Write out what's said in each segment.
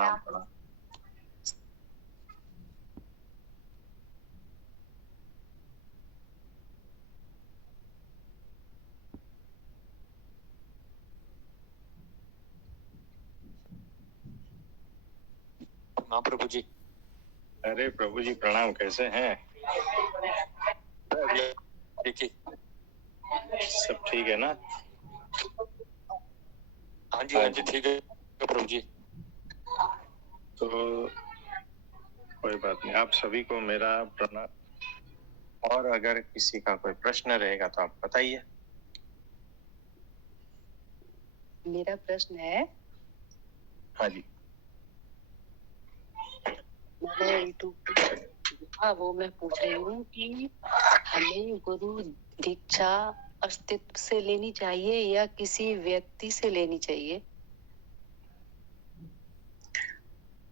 नाम पड़ा। हाँ प्रभु जी। अरे प्रभु जी प्रणाम, कैसे हैं? ठीक है। सब ठीक है ना? हाँ जी ठीक है प्रभु जी। तो कोई बात नहीं, आप सभी को मेरा प्रणाम। और अगर किसी का कोई प्रश्न रहेगा तो आप बताइए। मेरा प्रश्न है, हाँ जी। मैंने यूट्यूब वो मैं पूछ रही हूँ कि हमें गुरु दीक्षा अस्तित्व से लेनी चाहिए या किसी व्यक्ति से लेनी चाहिए?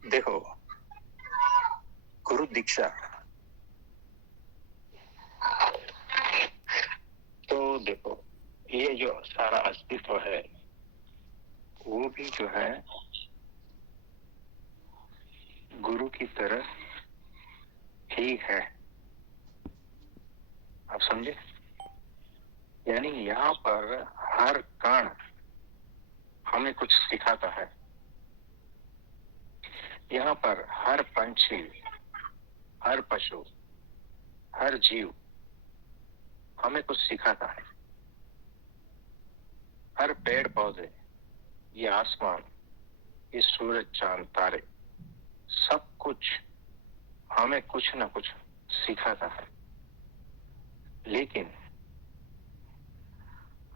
देखो, गुरु दीक्षा तो देखो, ये जो सारा अस्तित्व है वो भी जो है गुरु की तरह ही है। आप समझे? यानी यहाँ पर हर कण हमें कुछ सिखाता है। यहाँ पर हर पंछी, हर पशु, हर जीव हमें कुछ सिखाता है। हर पेड़ पौधे, ये आसमान, ये सूरज चांद तारे, सब कुछ हमें कुछ न कुछ सिखाता है। लेकिन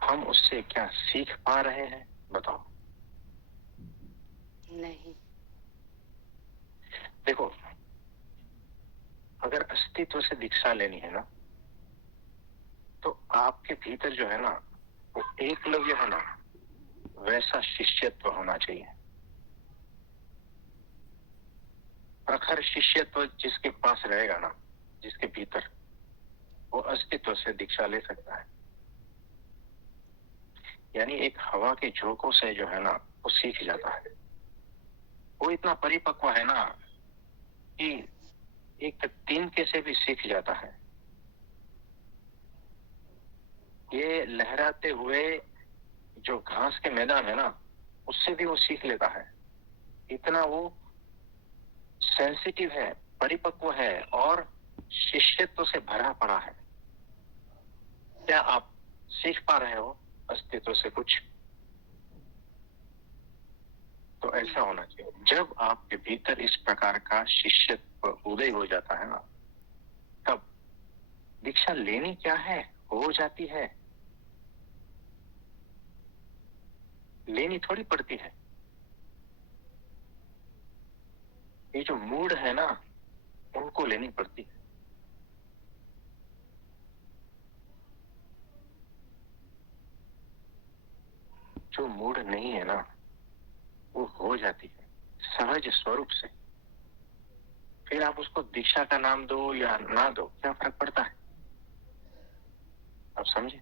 हम उससे क्या सीख पा रहे हैं, बताओ? नहीं। देखो, अगर अस्तित्व से दीक्षा लेनी है ना, तो आपके भीतर जो है ना, वो एकलव्य होना, वैसा शिष्यत्व होना चाहिए। प्रखर शिष्यत्व जिसके पास रहेगा ना, जिसके भीतर, वो अस्तित्व से दीक्षा ले सकता है। यानी एक हवा के झोंकों से जो है ना, वो सीख जाता है। वो इतना परिपक्व है ना कि एक तिनके से भी सीख जाता है। ये लहराते हुए जो घास के मैदान है ना, उससे भी वो सीख लेता है। इतना वो सेंसिटिव है, परिपक्व है और शिष्यत्व से भरा पड़ा है। क्या आप सीख पा रहे हो अस्तित्व से कुछ? तो ऐसा होना चाहिए। जब आपके भीतर इस प्रकार का शिष्यत्व उदय हो जाता है ना, तब दीक्षा लेनी क्या है, हो जाती है। लेनी थोड़ी पड़ती है। ये जो मूड है ना, उनको लेनी पड़ती है। जो मूड नहीं है ना, वो हो जाती है सहज स्वरूप से। फिर आप उसको दीक्षा का नाम दो या ना दो, क्या फर्क पड़ता है? आप समझे?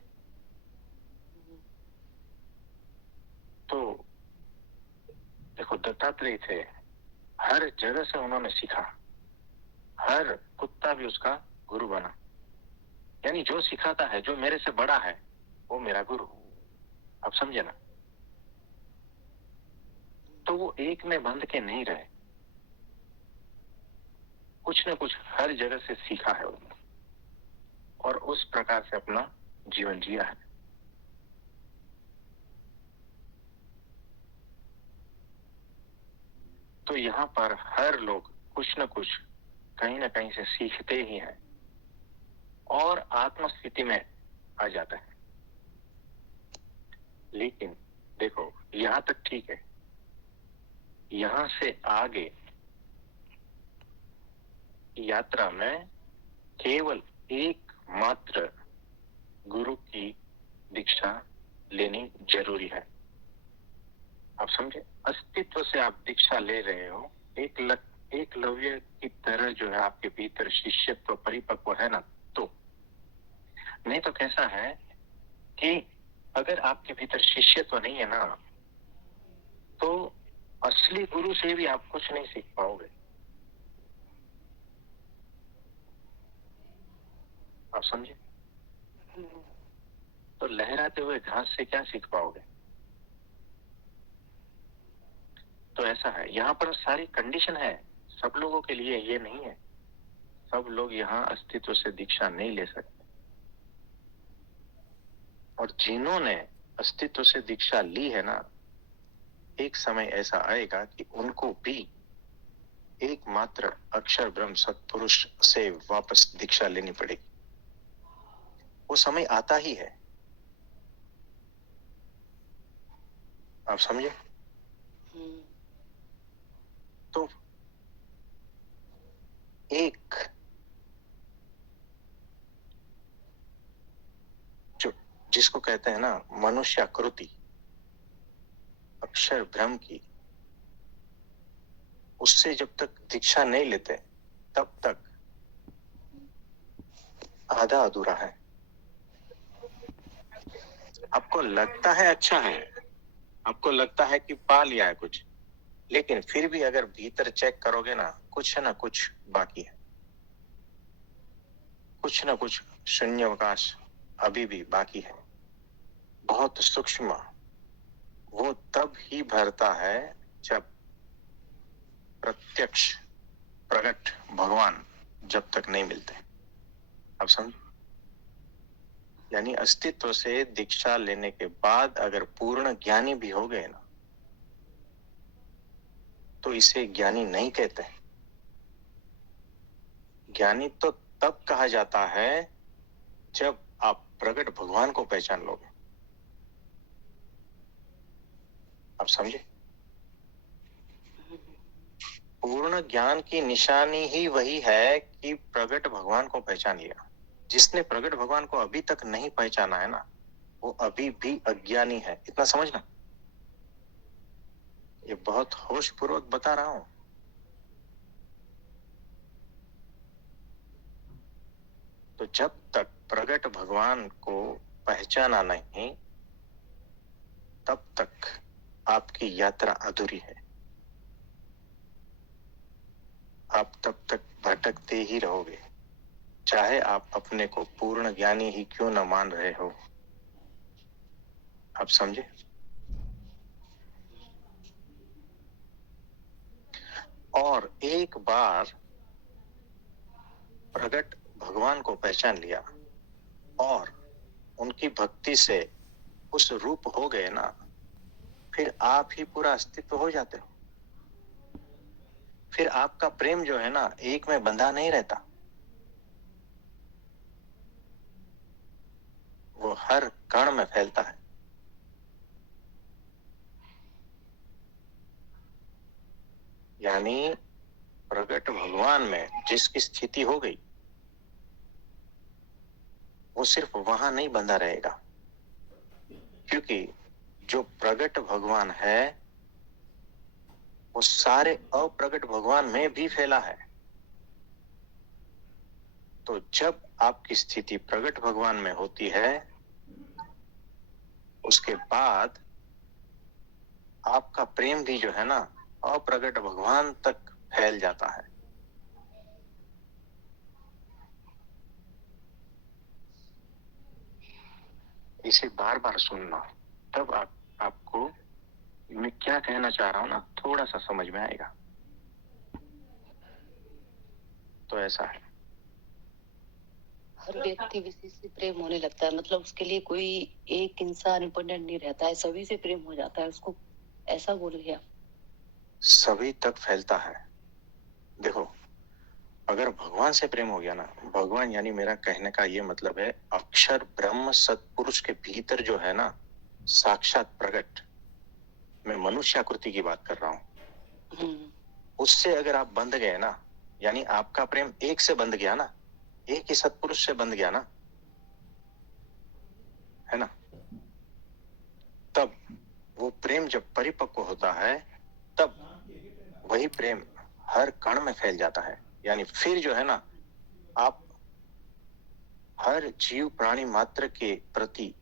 तो देखो, दत्तात्रेय थे, हर जगह से उन्होंने सीखा। हर कुत्ता भी उसका गुरु बना। यानी जो सिखाता है, जो मेरे से बड़ा है, वो मेरा गुरु। आप समझे ना? तो वो एक में बंध के नहीं रहे, कुछ न कुछ हर जगह से सीखा है उन्होंने और उस प्रकार से अपना जीवन जिया है। तो यहाँ पर हर लोग कुछ न कुछ कहीं न कहीं से सीखते ही हैं और आत्म स्थिति में आ जाता है। लेकिन देखो, यहाँ तक ठीक है। यहाँ से आगे यात्रा में केवल एक मात्र गुरु की दीक्षा लेनी जरूरी है। आप समझे? अस्तित्व से आप दीक्षा ले रहे हो, एक लव्य की तरह जो है आपके भीतर शिष्यत्व परिपक्व है ना, तो नहीं तो कैसा है कि अगर आपके भीतर शिष्यत्व नहीं है ना, तो असली गुरु से भी आप कुछ नहीं सीख पाओगे। आप समझे? तो लहराते हुए घास से क्या सीख पाओगे? तो ऐसा है, यहाँ पर सारी कंडीशन है, सब लोगों के लिए ये नहीं है। सब लोग यहाँ अस्तित्व से दीक्षा नहीं ले सकते, और जिन्होंने अस्तित्व से दीक्षा ली है ना, एक समय ऐसा आएगा कि उनको भी एकमात्र अक्षर ब्रह्म सत्पुरुष से वापस दीक्षा लेनी पड़ेगी। वो समय आता ही है। आप समझे? तो एक जो जिसको कहते हैं ना मनुष्याकृति अक्षर ब्रह्म की, उससे जब तक दीक्षा नहीं लेते तब तक आधा अधूरा है। आपको लगता है अच्छा है, आपको लगता है कि पा लिया है कुछ, लेकिन फिर भी अगर भीतर चेक करोगे ना कुछ बाकी है, कुछ ना कुछ शून्यावकाश अभी भी बाकी है, बहुत सूक्ष्म। वो तब ही भरता है जब प्रत्यक्ष प्रकट भगवान जब तक नहीं मिलते। आप समझ? यानी अस्तित्व से दीक्षा लेने के बाद अगर पूर्ण ज्ञानी भी हो गए ना, तो इसे ज्ञानी नहीं कहते। ज्ञानी तो तब कहा जाता है जब आप प्रकट भगवान को पहचान लोगे। आप समझे? पूर्ण ज्ञान की निशानी ही वही है कि प्रकट भगवान को पहचान लिया। जिसने प्रकट भगवान को अभी तक नहीं पहचाना है ना, वो अभी भी अज्ञानी है। इतना समझना, ये बहुत होशपूर्वक बता रहा हूं। तो जब तक प्रकट भगवान को पहचाना नहीं, तब तक आपकी यात्रा अधूरी है। आप तब तक भटकते ही रहोगे, चाहे आप अपने को पूर्ण ज्ञानी ही क्यों न मान रहे हो। आप समझे? और एक बार प्रकट भगवान को पहचान लिया और उनकी भक्ति से उस रूप हो गए ना, फिर आप ही पूरा अस्तित्व हो जाते हो। फिर आपका प्रेम जो है ना, एक में बंधा नहीं रहता, वो हर कण में फैलता है। यानी प्रकट भगवान में जिसकी स्थिति हो गई, वो सिर्फ वहां नहीं बंधा रहेगा, क्योंकि जो प्रकट भगवान है वो सारे अप्रकट भगवान में भी फैला है। तो जब आपकी स्थिति प्रकट भगवान में होती है, उसके बाद आपका प्रेम भी जो है ना, अप्रकट भगवान तक फैल जाता है। इसे बार बार सुनना, तब आपको मैं क्या कहना चाह रहा हूं ना, थोड़ा सा समझ में आएगा। तो ऐसा है, हर व्यक्ति विशेष से प्रेम होने लगता है, मतलब उसके लिए कोई एक इंसान इम्पोर्टेंट नहीं रहता है, सभी से प्रेम हो जाता है उसको, ऐसा बोल रहे आप? सभी तक फैलता है। देखो, अगर भगवान से प्रेम हो गया ना, भगवान यानी मेरा कहने का ये मतलब है अक्षर ब्रह्म सत्पुरुष के भीतर जो है ना, साक्षात प्रकट, मैं मनुष्याकृति की बात कर रहा हूं, उससे अगर आप बंध गए ना, यानी आपका प्रेम एक से बंध गया ना, एक ही सत्पुरुष से बंध गया ना, है ना, तब वो प्रेम जब परिपक्व होता है, तब वही प्रेम हर कण में फैल जाता है। यानी फिर जो है ना, आप हर जीव प्राणी मात्र के प्रति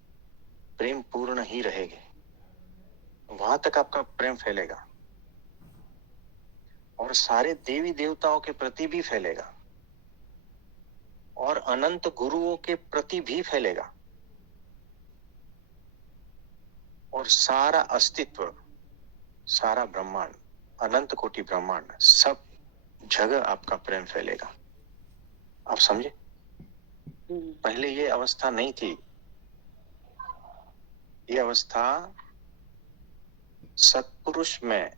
प्रेम पूर्ण ही रहेंगे, वहां तक आपका प्रेम फैलेगा। और सारे देवी देवताओं के प्रति भी फैलेगा और अनंत गुरुओं के प्रति भी फैलेगा और सारा अस्तित्व, सारा ब्रह्मांड, अनंत कोटि ब्रह्मांड, सब जगह आपका प्रेम फैलेगा। आप समझे? पहले ये अवस्था नहीं थी। ये अवस्था सत्पुरुष में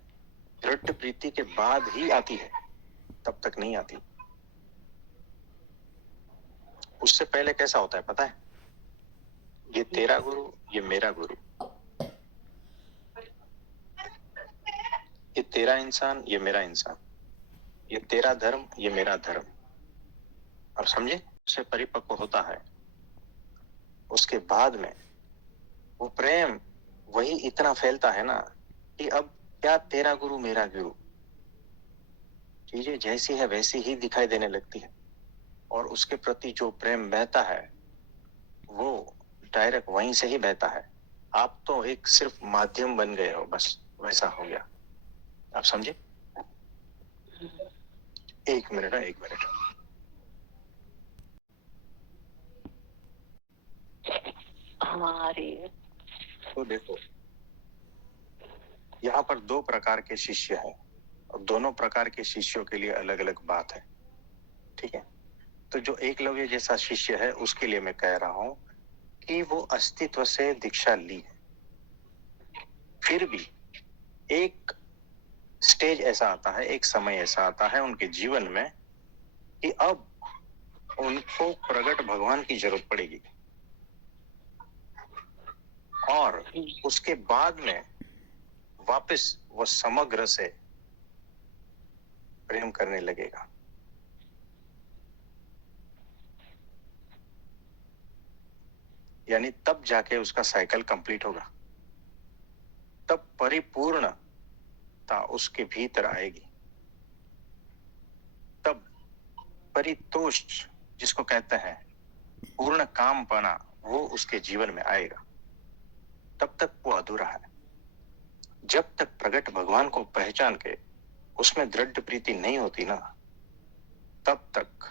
दृढ़ प्रीति के बाद ही आती है, तब तक नहीं आती। उससे पहले कैसा होता है पता है? ये तेरा गुरु, ये मेरा गुरु, ये तेरा इंसान, ये मेरा इंसान, ये तेरा धर्म, ये मेरा धर्म। आप समझे? उससे परिपक्व होता है, उसके बाद में वो प्रेम वही इतना फैलता है ना कि अब क्या तेरा गुरु मेरा गुरु, चीजें जैसी है वैसी ही दिखाई देने लगती है और उसके प्रति जो प्रेम बहता है वो डायरेक्ट वहीं से ही बहता है। आप तो एक सिर्फ माध्यम बन गए हो, बस वैसा हो गया। आप समझे? एक मिनट है, एक मिनट। हमारे तो देखो, यहाँ पर दो प्रकार के शिष्य हैं और दोनों प्रकार के शिष्यों के लिए अलग अलग बात है। ठीक है? तो जो एकलव्य जैसा शिष्य है उसके लिए मैं कह रहा हूं कि वो अस्तित्व से दीक्षा ली है, फिर भी एक स्टेज ऐसा आता है, एक समय ऐसा आता है उनके जीवन में कि अब उनको प्रगट भगवान की जरूरत पड़ेगी और उसके बाद में वापस वो समग्र से प्रेम करने लगेगा। यानी तब जाके उसका साइकिल कंप्लीट होगा, तब परिपूर्णता उसके भीतर आएगी, तब परितोष जिसको कहते हैं पूर्ण कामपना वो उसके जीवन में आएगा। तब तक वो अधूरा है। जब तक प्रगट भगवान को पहचान के उसमें दृढ़ प्रीति नहीं होती ना, तब तक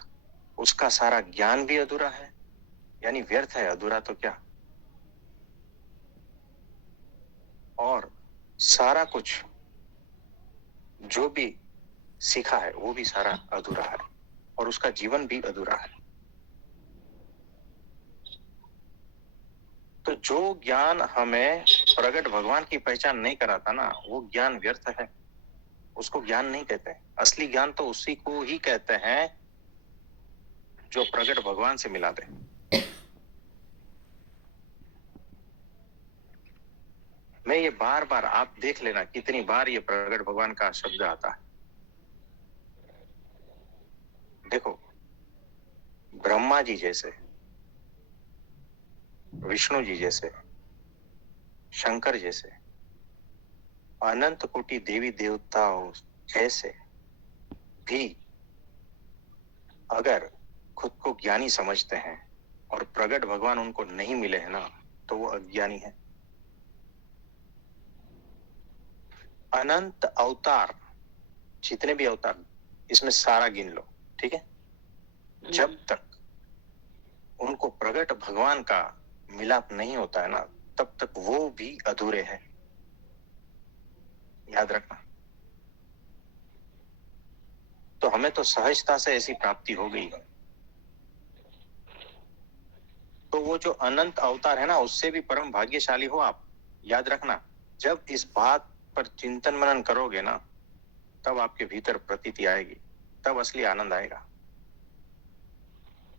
उसका सारा ज्ञान भी अधूरा है, यानी व्यर्थ है। अधूरा तो क्या, और सारा कुछ जो भी सीखा है वो भी सारा अधूरा है और उसका जीवन भी अधूरा है। तो जो ज्ञान हमें प्रगट भगवान की पहचान नहीं कराता ना, वो ज्ञान व्यर्थ है, उसको ज्ञान नहीं कहते। असली ज्ञान तो उसी को ही कहते हैं जो प्रगट भगवान से मिला दे। मैं ये बार बार, आप देख लेना कितनी बार ये प्रगट भगवान का शब्द आता है। देखो, ब्रह्मा जी जैसे, विष्णु जी जैसे, शंकर जैसे, अनंत कोटि देवी देवताओं जैसे भी अगर खुद को ज्ञानी समझते हैं और प्रगट भगवान उनको नहीं मिले हैं ना, तो वो अज्ञानी है। अनंत अवतार, जितने भी अवतार, इसमें सारा गिन लो, ठीक है? जब तक उनको प्रगट भगवान का मिलाप नहीं होता है ना, तब तक वो भी अधूरे हैं। याद रखना। तो हमें तो सहजता से ऐसी प्राप्ति हो गई है। तो वो जो अनंत अवतार है ना, उससे भी परम भाग्यशाली हो आप। याद रखना, जब इस बात पर चिंतन मनन करोगे ना, तब आपके भीतर प्रतीति आएगी, तब असली आनंद आएगा।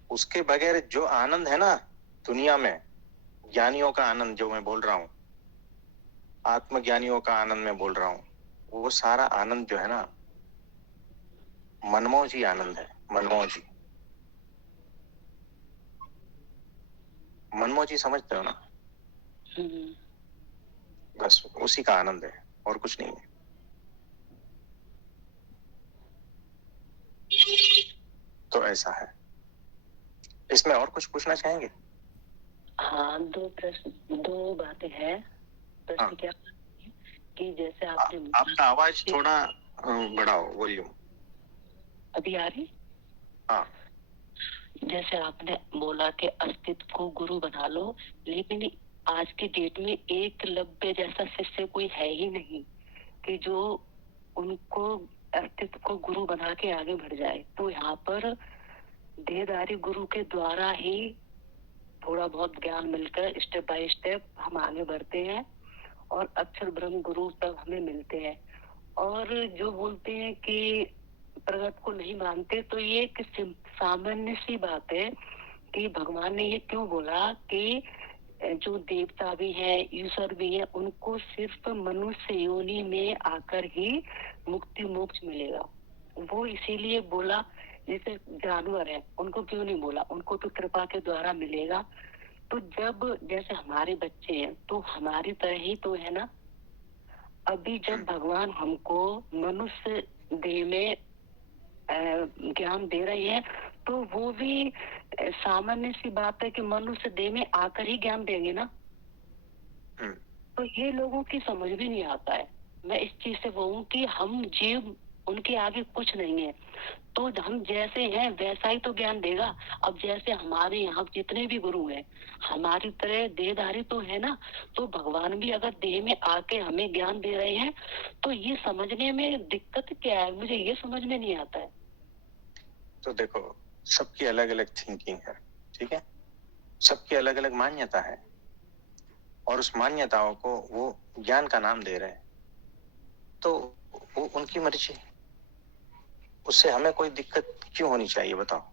उसके बगैर जो आनंद है ना दुनिया में, ज्ञानियों का आनंद जो मैं बोल रहा हूं, आत्मज्ञानियों का आनंद मैं बोल रहा हूं, वो सारा आनंद जो है ना, मनमोजी आनंद है। मनमोजी, मनमोजी समझते हो ना? बस उसी का आनंद है और कुछ नहीं है। तो ऐसा है। इसमें और कुछ पूछना चाहेंगे? हाँ, दो बातें हैं। प्रश्न क्या कि जैसे आपने आपका आवाज थोड़ा बढ़ाओ वॉल्यूम। अभी आ रही? हाँ। जैसे आपने बोला कि अस्तित्व को गुरु बना लो, लेकिन आज के डेट में एकलव्य जैसा शिष्य कोई है ही नहीं कि जो उनको अस्तित्व को गुरु बना के आगे बढ़ जाए। तो यहाँ पर देहधारी गुरु के द्वारा ही थोड़ा बहुत ज्ञान मिलकर स्टेप बाय स्टेप हम आगे बढ़ते हैं और अक्षर ब्रह्म गुरु तब हमें मिलते हैं। और जो बोलते हैं कि प्रगट को नहीं मानते, तो ये एक सामान्य सी बात है कि भगवान ने ये क्यों बोला कि जो देवता भी हैं, ईश्वर भी हैं, उनको सिर्फ मनुष्य योनि में आकर ही मुक्ति मोक्ष मिलेगा। वो इसीलिए बोला। जैसे जानवर है, उनको क्यों नहीं बोला? उनको तो कृपा के द्वारा मिलेगा। तो जब जैसे हमारे बच्चे हैं तो हमारी तरह ही तो है ना। अभी जब भगवान हमको मनुष्य देह में ज्ञान दे रहे हैं, तो वो भी सामान्य सी बात है कि मनुष्य देह में आकर ही ज्ञान देंगे ना। तो ये लोगों की समझ भी नहीं आता है। मैं इस चीज से बोलूं कि हम जीव उनके आगे कुछ नहीं है, तो हम जैसे हैं वैसा ही तो ज्ञान देगा। अब जैसे हमारे यहाँ जितने भी गुरु हैं हमारी तरह देहधारी तो है ना, तो भगवान भी अगर देह में आके हमें ज्ञान दे रहे हैं तो ये समझने में दिक्कत क्या है? मुझे ये समझ में नहीं आता है। तो देखो, सबकी अलग अलग थिंकिंग है, ठीक है, सबकी अलग अलग मान्यता है, और उस मान्यताओं को वो ज्ञान का नाम दे रहे हैं, तो वो उनकी मर्जी, उससे हमें कोई दिक्कत क्यों होनी चाहिए बताओ?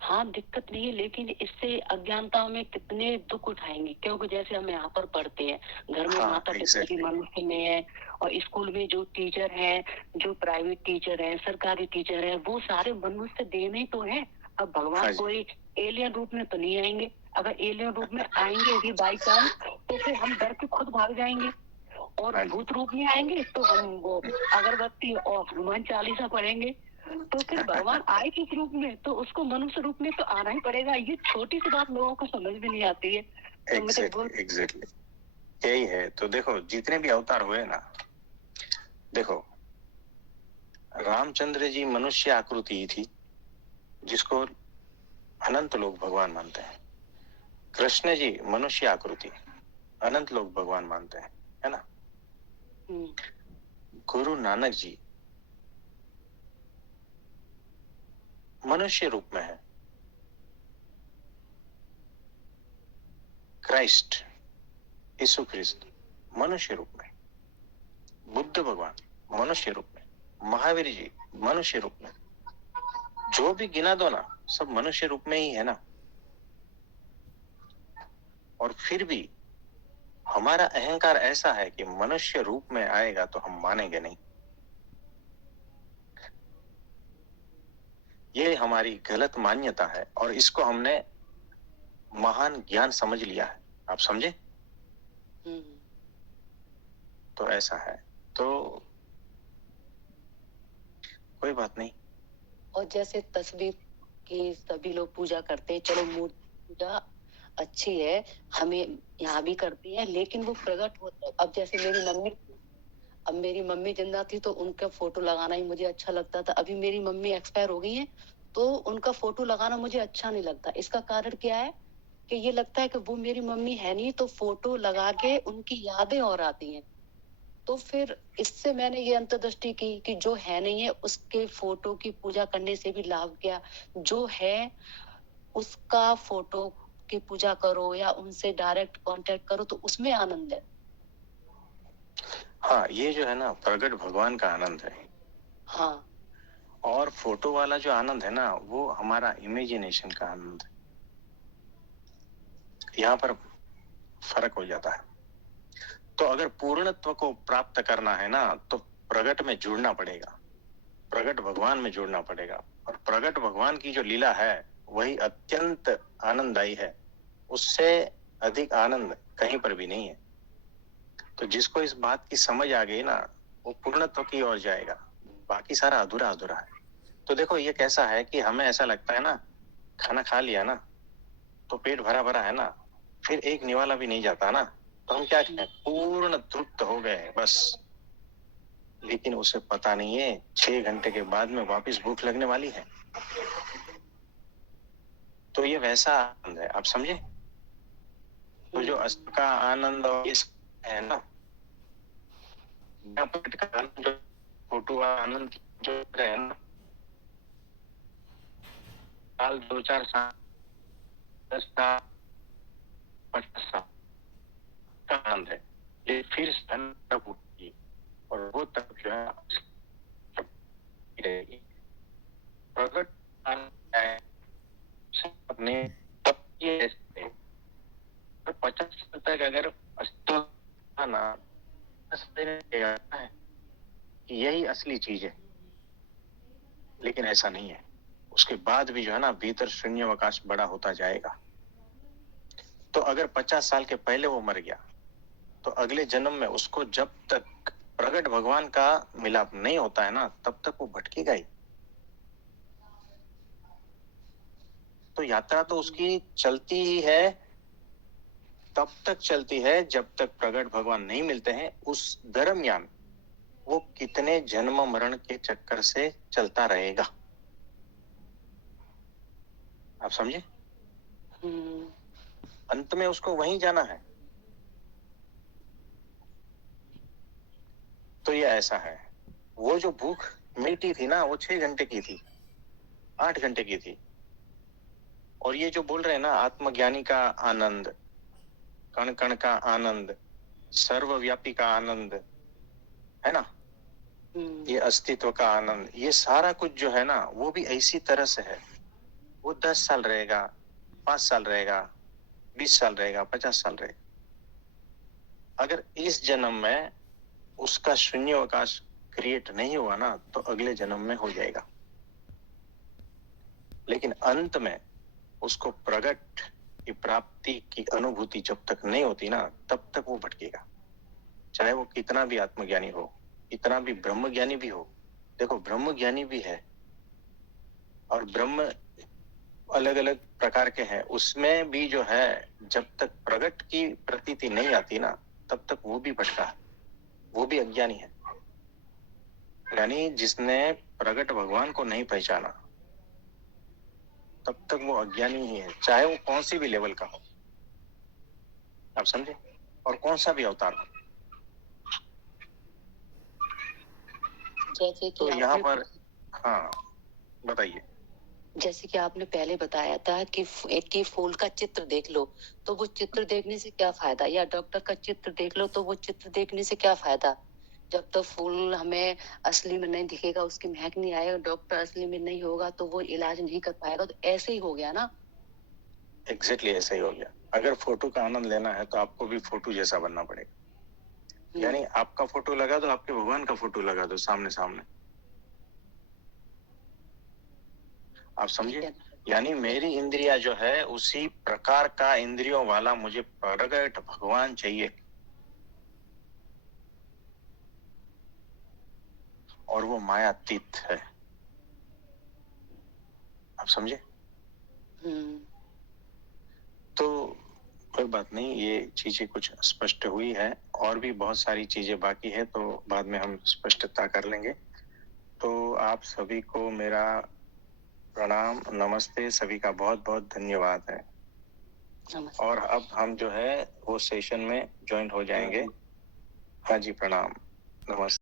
हाँ, दिक्कत नहीं है, लेकिन इससे अज्ञानता में कितने दुख उठाएंगे। क्योंकि जैसे हम यहाँ पर पढ़ते हैं, घर में हाँ, माता पिता exactly. भी मनुष्य में है, और स्कूल में जो टीचर है, जो प्राइवेट टीचर है, सरकारी टीचर है, वो सारे मनुष्य देह में तो है। अब भगवान हाँ जी। कोई एलियन रूप में तो नहीं आएंगे। अगर एलियन रूप में आएंगे भी बाई चांस, तो फिर हम डर के खुद भाग जाएंगे। और हाँ जी। भूत रूप में आएंगे तो हम वो अगरबत्ती और हनुमान चालीसा पढ़ेंगे। तो फिर भगवान आए किस रूप में? तो उसको मनुष्य रूप में तो आना ही पड़ेगा। ये छोटी सी बात लोगों को समझ में नहीं आती है। तो मुझे एग्जैक्टली यही है। तो देखो, जितने भी अवतार हुए ना, देखो, रामचंद्र जी मनुष्य आकृति ही थी, जिसको अनंत लोग भगवान मानते हैं। कृष्ण जी मनुष्य आकृति, अनंत लोग भगवान मानते हैं, है ना। गुरु नानक जी मनुष्य रूप में है। क्राइस्ट, यीशु ख्रिस्त मनुष्य रूप में, बुद्ध भगवान मनुष्य रूप में, महावीर जी मनुष्य रूप में, जो भी गिना दो ना, सब मनुष्य रूप में ही है ना। और फिर भी हमारा अहंकार ऐसा है कि मनुष्य रूप में आएगा तो हम मानेंगे नहीं। ये हमारी गलत मान्यता है, और इसको हमने महान ज्ञान समझ लिया है। आप समझे? तो ऐसा है, तो कोई बात नहीं। और जैसे तस्वीर की सभी लोग पूजा करते हैं, चलो मूर्ति पूजा अच्छी है, हमें यहाँ भी करती है, लेकिन वो प्रकट होता है। अब जैसे मेरी मम्मी जिंदा थी तो उनका फोटो लगाना ही मुझे अच्छा लगता था। अभी मेरी मम्मी एक्सपायर हो गई है तो उनका फोटो लगाना मुझे अच्छा नहीं लगता। इसका कारण क्या है कि ये लगता है कि वो मेरी मम्मी है नहीं, तो फोटो लगा के उनकी यादें और आती हैं। तो फिर इससे मैंने ये अंतर्दृष्टि की कि जो है नहीं है उसके फोटो की पूजा करने से भी लाभ क्या? जो है उसका फोटो की पूजा करो या उनसे डायरेक्ट कांटेक्ट करो, तो उसमें आनंद है। हाँ, ये जो है ना, प्रगट भगवान का आनंद है। हाँ, और फोटो वाला जो आनंद है ना, वो हमारा इमेजिनेशन का आनंद है। यहाँ पर फर्क हो जाता है। तो अगर पूर्णत्व को प्राप्त करना है ना, तो प्रगट में जुड़ना पड़ेगा, प्रगट भगवान में जुड़ना पड़ेगा। और प्रगट भगवान की जो लीला है वही अत्यंत आनंददायी है, उससे अधिक आनंद कहीं पर भी नहीं है। तो जिसको इस बात की समझ आ गई ना, वो पूर्णत्व की ओर जाएगा, बाकी सारा अधूरा अधूरा है। तो देखो, ये कैसा है कि हमें ऐसा लगता है ना, खाना खा लिया ना तो पेट भरा भरा है ना, फिर एक निवाला भी नहीं जाता ना, तो हम क्या कहें? पूर्ण तृप्त हो गए बस। लेकिन उसे पता नहीं है 6 घंटे के बाद में वापस भूख लगने वाली है। तो ये वैसा आनंद है, आप समझे? तो जो अस्त का आनंद और ये है ना, पट का आनंद, जो फोटो आनंद जो है ना, साल 2-4 साल 10 साल 50 साल का आनंद है, ये फिर तब उठती और वो तब जो है रहेगी। प्रकट आनंद है अपने तब ये 50 साल तक अगर अस्तित्व ना है, यही असली चीज है, लेकिन ऐसा नहीं है। उसके बाद भी जो है ना भीतर शून्यावकाश बड़ा होता जाएगा। तो अगर 50 साल के पहले वो मर गया तो अगले जन्म में उसको जब तक प्रकट भगवान का मिलाप नहीं होता है ना, तब तक वो भटकेगा ही। तो यात्रा तो उसकी चलती ही है, तब तक चलती है जब तक प्रकट भगवान नहीं मिलते हैं। उस दरमियान वो कितने जन्म मरण के चक्कर से चलता रहेगा, आप समझे? अंत में उसको वहीं जाना है। तो ये ऐसा है, वो जो भूख मिटी थी ना, वो 6 घंटे की थी, 8 घंटे की थी। और ये जो बोल रहे हैं ना, आत्मज्ञानी का आनंद, कण कण का आनंद, सर्वव्यापी का आनंद, है ना, ये अस्तित्व का आनंद, ये सारा कुछ जो है ना, वो भी ऐसी तरह से है। वो 10 साल रहेगा, 5 साल रहेगा, 20 साल रहेगा, 50 साल रहेगा। अगर इस जन्म में उसका शून्यावकाश क्रिएट नहीं हुआ ना, तो अगले जन्म में हो जाएगा। लेकिन अंत में उसको प्रगट की प्राप्ति की अनुभूति जब तक नहीं होती ना, तब तक वो भटकेगा। चाहे वो कितना भी आत्मज्ञानी हो, कितना भी ब्रह्म ज्ञानी भी हो। देखो, ब्रह्म ज्ञानी भी है और ब्रह्म अलग अलग प्रकार के हैं, उसमें भी जो है जब तक प्रगट की प्रतीति नहीं आती ना, तब तक वो भी भटका है, वो भी अज्ञानी है। यानी जिसने प्रगट भगवान को नहीं पहचाना, तब तक वो अज्ञानी ही है, चाहे वो कौन सी भी लेवल का हो, आप समझे, और कौन सा भी अवतार हो। जैसे कि तो यहाँ पर हाँ बताइए। जैसे कि आपने पहले बताया था कि फूल का चित्र देख लो, तो वो चित्र देखने से क्या फायदा, या डॉक्टर का चित्र देख लो तो वो चित्र देखने से क्या फायदा। जब तक फूल हमें असली में नहीं दिखेगा, उसकी महक नहीं आएगा, डॉक्टर असली में नहीं होगा तो वो इलाज नहीं कर पाएगा। तो ऐसे ही हो गया ना। एग्जैक्टली ऐसा ही हो गया। अगर फोटो का आनंद लेना है तो आपको भी फोटो जैसा बनना पड़ेगा। यानी आपका फोटो लगा दो, आपके भगवान का फोटो लगा दो सामने सामने, आप समझे? यानी मेरी इंद्रिया जो है उसी प्रकार का इंद्रियों वाला मुझे प्रगट भगवान चाहिए, और वो मायातीत है, आप समझे? तो कोई बात नहीं, ये चीजें कुछ स्पष्ट हुई है, और भी बहुत सारी चीजें बाकी है, तो बाद में हम स्पष्टता कर लेंगे। तो आप सभी को मेरा प्रणाम, नमस्ते, सभी का बहुत बहुत धन्यवाद है। और अब हम जो है वो सेशन में ज्वाइन हो जाएंगे। हाँ जी, प्रणाम, नमस्ते।